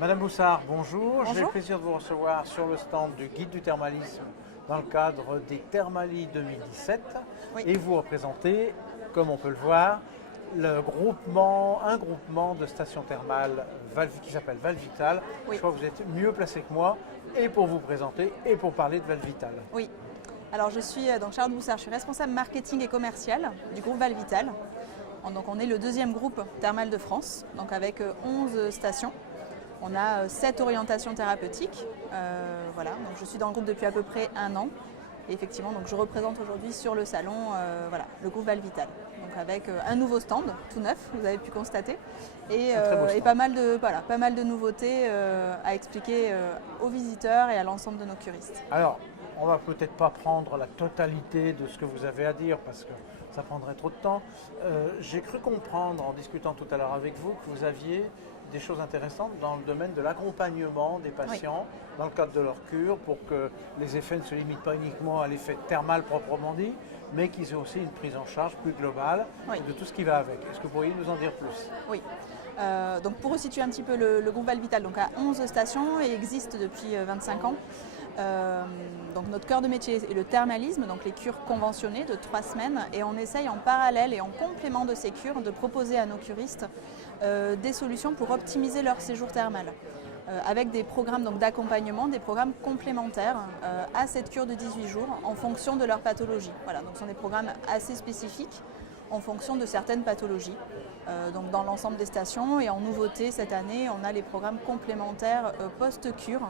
Madame Boussard, bonjour. J'ai le Bonjour. plaisir de vous recevoir sur le stand du Guide du thermalisme dans le cadre des Thermalies 2017. Oui. Et vous représentez, comme on peut le voir, un groupement de stations thermales qui s'appelle Valvital. Oui. Je crois que vous êtes mieux placé que moi et pour vous présenter et pour parler de Valvital. Oui. Alors je suis donc Charlotte Boussard, je suis responsable marketing et commercial du groupe Valvital. Donc on est le deuxième groupe thermal de France, donc avec 11 stations. On a 7 orientations thérapeutiques. Voilà. Donc je suis dans le groupe depuis à peu près 1 an. Et effectivement, donc je représente aujourd'hui sur le salon le groupe Valvital. Donc avec un nouveau stand, tout neuf, vous avez pu constater, et pas mal de nouveautés à expliquer aux visiteurs et à l'ensemble de nos curistes. Alors, on va peut-être pas prendre la totalité de ce que vous avez à dire parce que ça prendrait trop de temps. J'ai cru comprendre en discutant tout à l'heure avec vous que vous aviez des choses intéressantes dans le domaine de l'accompagnement des patients dans le cadre de leur cure pour que les effets ne se limitent pas uniquement à l'effet thermal proprement dit, mais qu'ils aient aussi une prise en charge plus globale de tout ce qui va avec. Est-ce que vous pourriez nous en dire plus? Oui. Donc pour resituer un petit peu le groupe Valvital, donc a 11 stations et existe depuis 25 ans. Donc notre cœur de métier est le thermalisme, donc les cures conventionnées de 3 semaines, et on essaye en parallèle et en complément de ces cures de proposer à nos curistes des solutions pour optimiser leur séjour thermal. Avec des programmes d'accompagnement, des programmes complémentaires à cette cure de 18 jours en fonction de leur pathologie. Voilà, donc ce sont des programmes assez spécifiques en fonction de certaines pathologies. Donc dans l'ensemble des stations, et en nouveauté cette année, on a les programmes complémentaires post-cure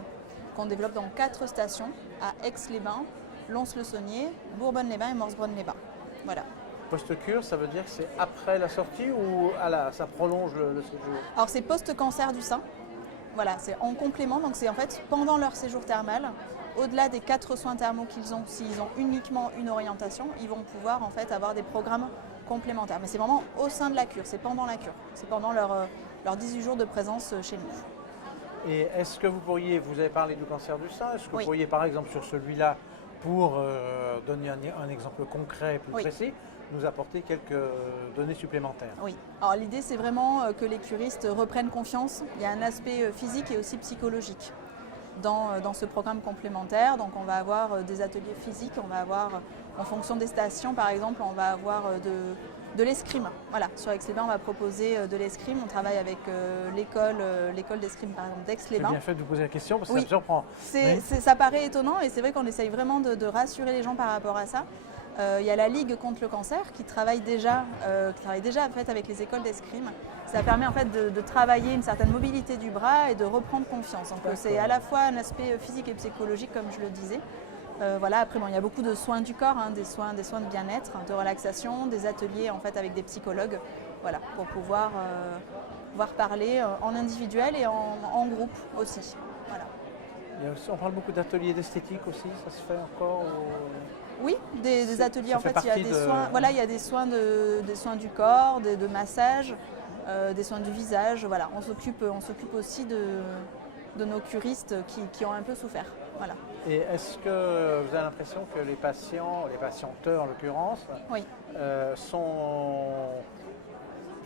qu'on développe dans 4 stations, à Aix-les-Bains, Lons-le-Saunier, Bourbonne-les-Bains et Morsbronne-les-Bains. Voilà. Post-cure, ça veut dire que c'est après la sortie ou ça prolonge le séjour? Alors c'est post-cancer du sein. Voilà, c'est en complément, donc c'est en fait pendant leur séjour thermal, au-delà des 4 soins thermaux qu'ils ont, s'ils ont uniquement une orientation, ils vont pouvoir en fait avoir des programmes complémentaires. Mais c'est vraiment au sein de la cure, c'est pendant la cure, c'est pendant leurs 18 jours de présence chez nous. Et est-ce que vous avez parlé du cancer du sein, est-ce que vous Oui. pourriez par exemple sur celui-là, pour donner un exemple concret plus précis, nous apporter quelques données supplémentaires? Oui, alors l'idée c'est vraiment que les curistes reprennent confiance. Il y a un aspect physique et aussi psychologique dans ce programme complémentaire. Donc on va avoir des ateliers physiques, on va avoir, en fonction des stations par exemple, on va avoir de l'escrime. Voilà, sur Aix-les-Bains on va proposer de l'escrime. On travaille avec l'école d'escrime par exemple d'Aix-les-Bains. C'est bien fait de vous poser la question parce que ça me surprend. Ça paraît étonnant et c'est vrai qu'on essaye vraiment de rassurer les gens par rapport à ça. Il y a la Ligue contre le cancer qui travaille déjà en fait, avec les écoles d'escrime. Ça permet en fait de travailler une certaine mobilité du bras et de reprendre confiance. Donc c'est à la fois un aspect physique et psychologique comme je le disais. Voilà, après il y a beaucoup de soins du corps, des soins de bien-être, de relaxation, des ateliers en fait avec des psychologues, voilà, pour pouvoir parler en individuel et en groupe aussi. Voilà. On parle beaucoup d'ateliers d'esthétique aussi, ça se fait encore Oui, des ateliers, en fait, il y a des soins, voilà, il y a des soins du corps, de massage, des soins du visage. Voilà, on s'occupe aussi de nos curistes qui ont un peu souffert. Voilà. Et est-ce que vous avez l'impression que les patienteurs en l'occurrence,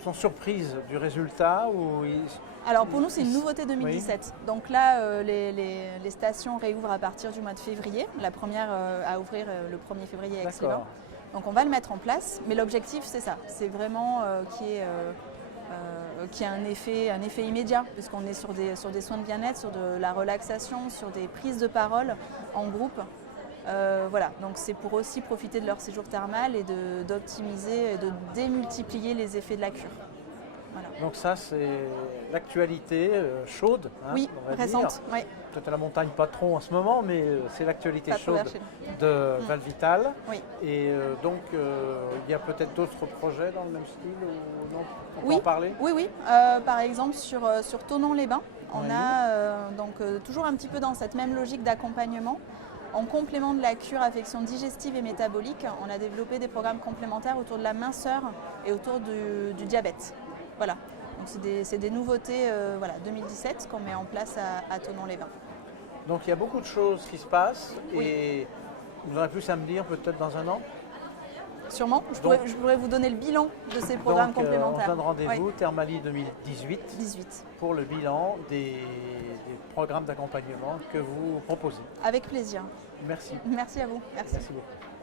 sont surprises du résultat Alors pour nous c'est une nouveauté 2017. Oui. Donc là les stations réouvrent à partir du mois de février. La première à ouvrir le 1er février à Aix-les-Bains. Donc on va le mettre en place, mais l'objectif c'est ça, c'est vraiment qu'il y ait un effet immédiat, puisqu'on est sur des soins de bien-être, sur de la relaxation, sur des prises de parole en groupe. Voilà, donc c'est pour aussi profiter de leur séjour thermal et d'optimiser et de démultiplier les effets de la cure. Voilà. Donc ça c'est l'actualité chaude, oui, on va récente. Dire. Oui. Peut-être à la montagne pas trop en ce moment, mais c'est l'actualité chaude de Valvital. Oui. Et donc il y a peut-être d'autres projets dans le même style ou non? On peut oui. en parler? Oui. Par exemple sur Thonon-les-Bains, on a toujours un petit peu dans cette même logique d'accompagnement. En complément de la cure affection digestive et métabolique, on a développé des programmes complémentaires autour de la minceur et autour du diabète. Voilà, donc c'est des nouveautés 2017 qu'on met en place à Thonon-les-Bains. Donc il y a beaucoup de choses qui se passent et vous aurez plus à me dire peut-être dans 1 an? Sûrement. Je pourrais vous donner le bilan de ces programmes complémentaires. On donne rendez-vous, Thermalie 2018, 18. pour le bilan des programmes d'accompagnement que vous proposez. Avec plaisir. Merci. Merci à vous. Merci. Merci beaucoup.